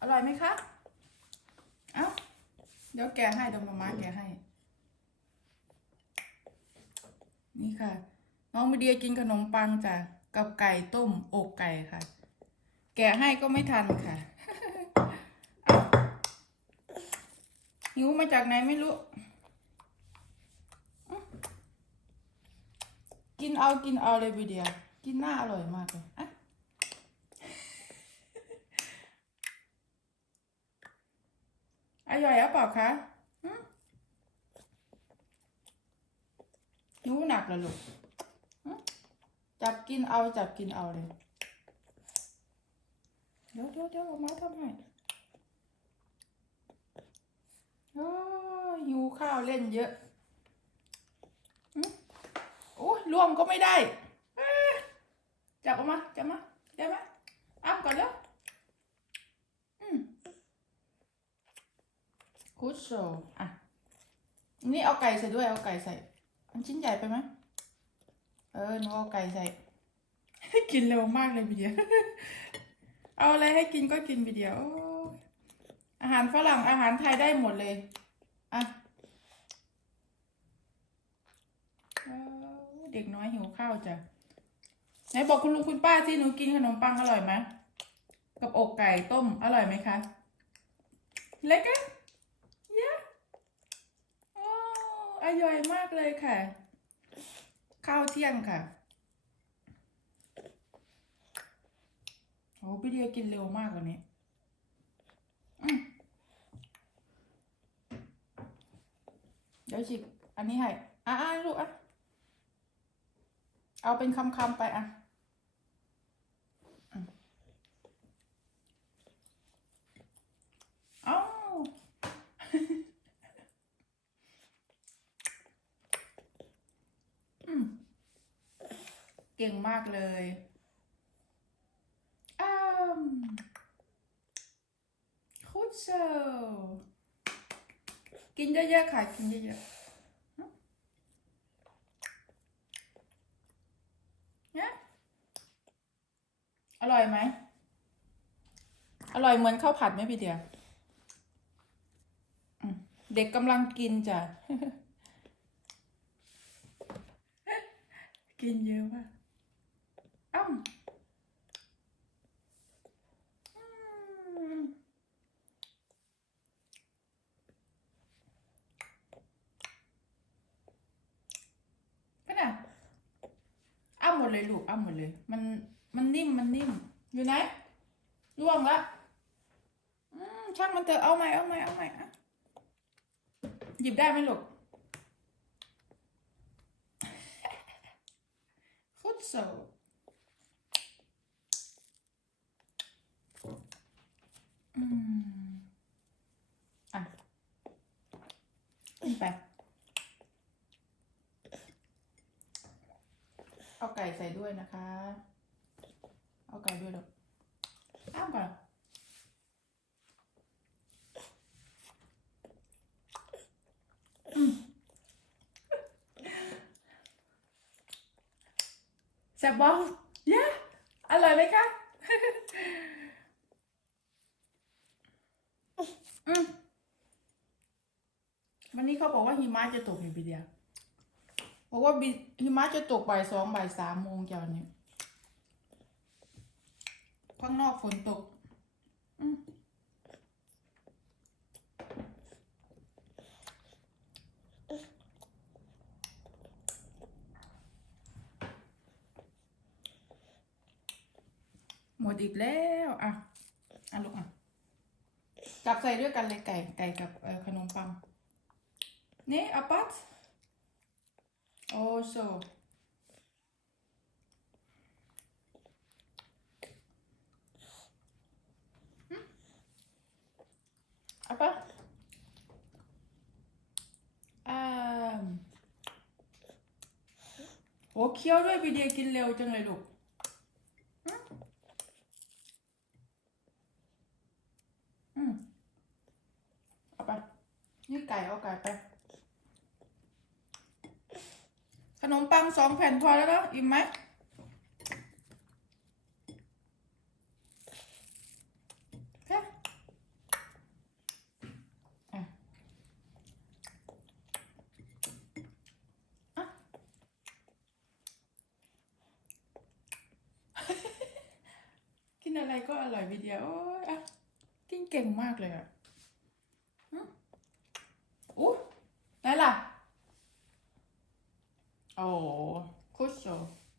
อร่อยไหมคะ เอ้า เดี๋ยวแกให้ดี๋ยวมาม่าแกให้ นี่ค่ะ น้องมีเดียกินขนมปังจ้ะ กับไก่ต้มอกไก่ค่ะ แกให้ก็ไม่ทันค่ะหิวมาจากไหนไม่รู้ กินเอากินเอาเลยวีเดีย กินหน้าอร่อยมากเลยอะ อร่อยหรือเปล่าคะหึหนูหนักเหรอลูกจับกินเอาจับกินเอาเลย เดี๋ยวเดี๋ยวเดี๋ยวเอามาทำให้โอ้ยหิวข้าวเล่นเยอะหึโอ้ยรวมก็ไม่ได้ จับออกมา จับมาได้ไหมอ้ามก่อนแล้วอืม คุชโซอะนี่เอาไก่ใส่ด้วยเอาไก่ใส่ อันชิ้นใหญ่ไปไหมเออหนูเอาไก่ใส่ กินเร็วมากเลยพี่เดียว เอาอะไรให้กินก็กินไปเดียวอาหารฝรั่งอาหารไทยได้หมดเลย อะเอาเด็กน้อยหิวข้าวจ้ะไหนบอกคุณลุงคุณป้าที่หนูกินขนมปังอร่อยไหมกับอกไก่ต้มอร่อยไหมคะ เล็กอะเยอะโอ้อ ร่อยมากเลยค่ะ ข้าวเที่ยงค่ะโอ้พี่เดียกินเร็วมากวันนี้เดี๋ยวฉีกอันนี้ให้อะอะลูกอะ เอาเป็นคำๆไปอะอืมเอ้า อืม เก่งมากเลยอ้ามคุดโซกินเยอะๆค่ะ กินเยอะๆเนี่ยอร่อยไหม อร่อยเหมือนข้าวผัดไหมพี่เดียเด็กกำลังกินจ้ะ กินเยอะมาก ก็น่ะอ้าหมดเลยลูกอ้าหมดเลยมันมันนิ่มมันนิ่ม อยู่ไหนร่วงละอืมช่างมันเถอะเอาใหม่เอาใหม่เอาใหม่อะหยิบได้ไหมลูก Goed zo. อืมอะขึ้น ไป เอาไก่ใส่ด้วยนะคะ เอาไก่ด้วยลูกอ้ามก่อนแซ่บบ้อเย้อร่อยไหมคะ อืมวั นี้เขาบอกว่าหิมะจะตกในปีเดียวเพราะว่าหิมะจะตกบ่ายสองบ่ายสามโมงจากนนี้ข้างนอกฝนตกหมดอีกแล้วอะอะลูกอะจับใส่ด้วยกันเลยไก่ไก่กับขนมปัง นี่อาปัต Oh, zo. Hm? Appa? Um. โอ้เคี้ยวด้วยพี่เดียกินเร็วจังเลยลูกหึอืม เอาไป นี่ไก่เอาไก่ไป ขนมปังสองแผ่นพอแล้วเนาะอิ่มไหมกินอะไรก็อร่อยวิเดียโอ้ยอะกินเก่งมากเลยอะ โอ้คุชโซ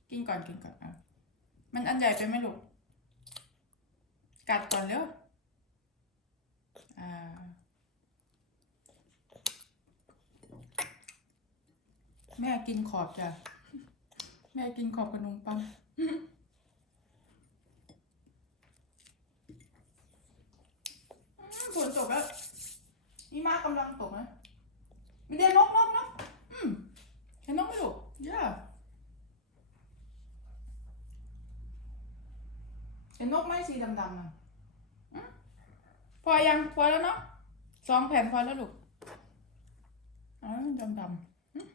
กินก่อนกินก่อนอะมันอันใหญ่ไปไหมลูก กัดก่อนเร็วอ่าแม่กินขอบจ้ะ แม่กินขอบขนมปังฝนตกแล้วนี่มากำลังตกนะมีเดียนกนกนก เห็นนกไหมลูกย่าเห็นนกไหมสีดำๆอะอืมพอยังพอแล้วเนาะสองแผ่นพอแล้วลูกอ๋อดำๆอืม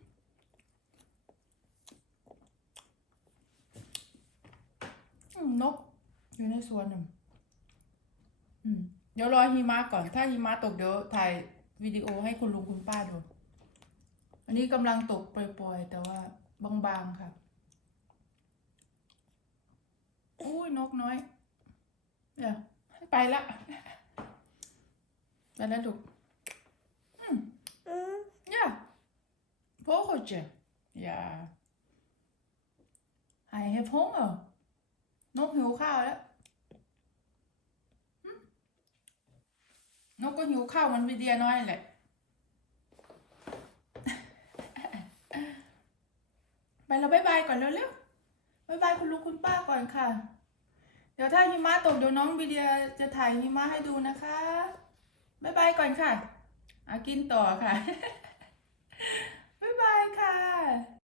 อืมนก อยู่ในสวนหนึ่งอืมเดี๋ยวรอหิมะก่อน ถ้าหิมะตกเดี๋ยวถ่ายวิดีโอให้คุณลุงคุณป้าดู อันนี้กำลังตกปล่อยๆ แต่ว่าบางๆ ค่ะ อุ้ยนกน้อย เดี๋ยวไปละ ไปแล้วลูกอืม ja vogeltje ja hij heeft honger นกหิวข้าวแล้วนกก็หิวข้าวเหมันวิเดียน้อยแหละ ไปเราบายบายก่อนเร็วๆบายบายคุณลุงคุณป้าก่อนค่ะ เดี๋ยวถ้าหิมะตกเดี๋ยวน้องบีเดียจะถ่ายหิมะให้ดูนะคะบายบายก่อนค่ะอากินต่อค่ะบายบายค่ะ